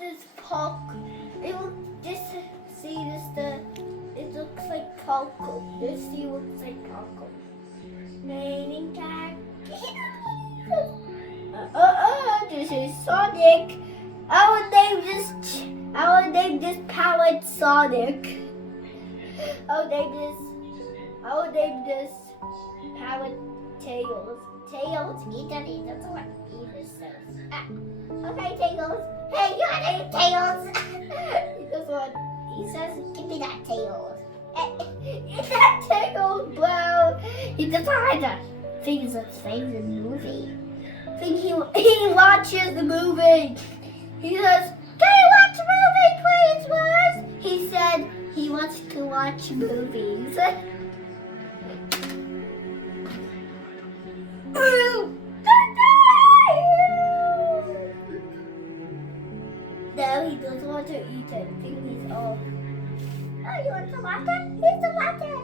is pork. It looks like cocoa. This looks like cocoa. Naming tag. This is Sonic. I will name this parrot Sonic. I will name this parrot Tails. Tails? He doesn't want to eat this stuff. Okay, Tails. Hey, your name Tails. He says, give me that Tails. It's that Tails, bro. He doesn't think it's a favorite movie. I think he watches the movie. He says, can you watch a movie, please, Mars? He said he wants to watch movies. No, he doesn't want to eat it. I think he's old. Oh, you want some water? Here's the water.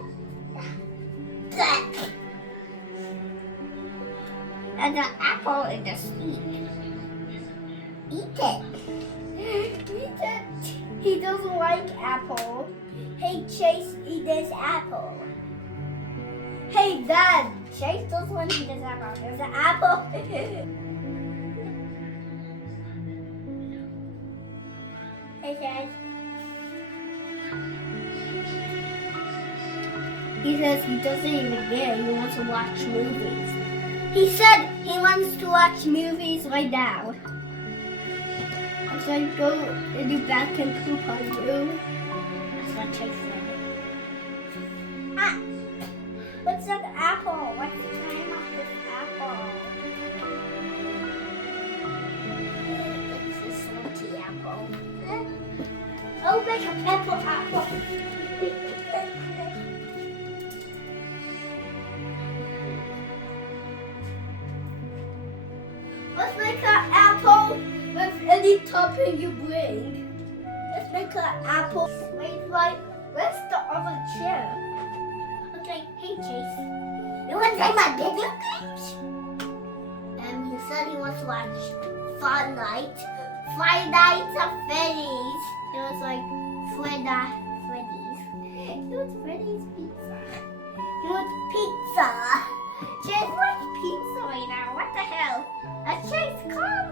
And the apple in the seed. Eat it. Eat it. He doesn't like apple. Hey, Chase, eat this apple. Hey, Dad. Chase doesn't want to eat this apple. There's an apple. Hey, Dad. He says he doesn't even care. He wants to watch movies. He said he wants to watch movies right now. I'm going to go in the back and poop on you. That's what Chase said. Ah! What's that apple? What's the name of this apple? It's a salty apple. Oh, make a purple apple. Let's make an apple with any topping you bring. Let's make an apple. Where's the other chair? Okay, hey Chase. You want to play my video games? He said he wants to watch Five Nights at Freddy's. It was like Freddy's. He wants Freddy's pizza. He wants pizza. Chase wants pizza right now. What the hell? Chase, come!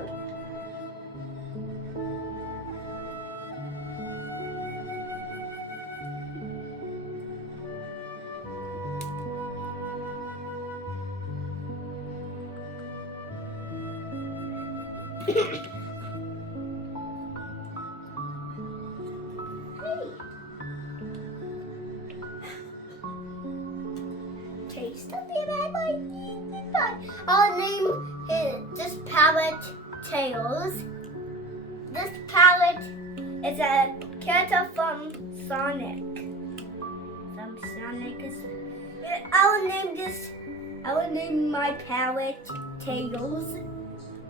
Hey! Chase, don't be mad by me. I'll name this parrot Tails. This parrot is a character from Sonic. I will name my parrot Tails.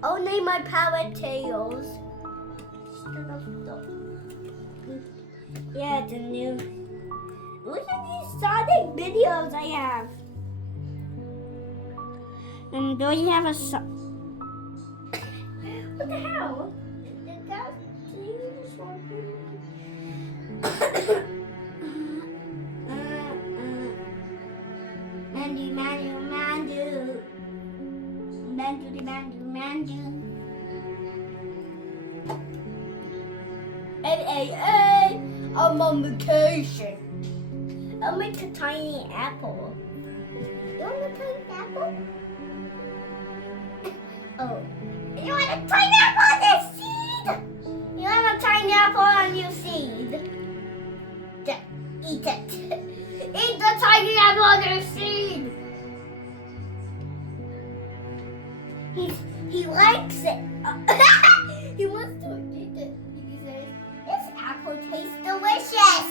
I'll name my parrot Tails. Yeah, it's a new. Look at these Sonic videos I have. And do you have a what the hell? Did that just Mandu. Hey, I'm on vacation. I'll make a tiny apple. You want a tiny apple? Oh, you want a tiny apple on your seed? You want a tiny apple on your seed? Eat it. Eat the tiny apple on your seed. He likes it. He wants to eat it. He says, this apple tastes delicious.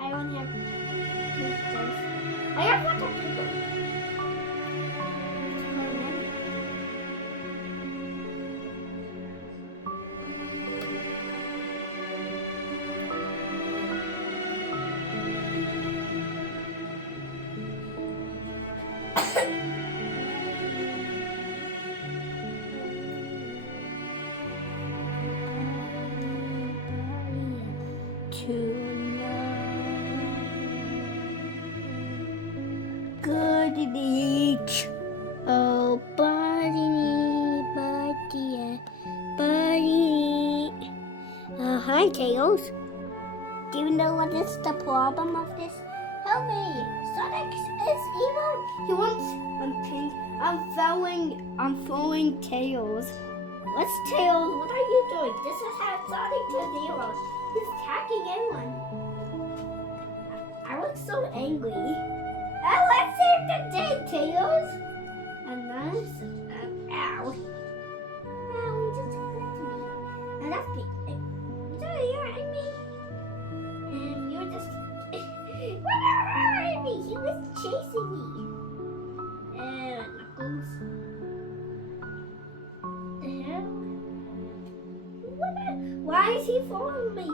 I only have pictures. I have lots of people. Good beach. Oh, buddy, buddy. Hi, Tails. Do you know what is the problem of this? Help me! Sonic is evil. He wants. I'm throwing Tails. What's Tails? What are you doing? This is how Sonic is evil. He's attacking everyone. I look so angry. Let's save the day, Tails. And that's ow. Ow, he just hurt me. And that's me. So you're at me. And you're just whatever me. He was chasing me. And Knuckles. The hell? Why is he following me?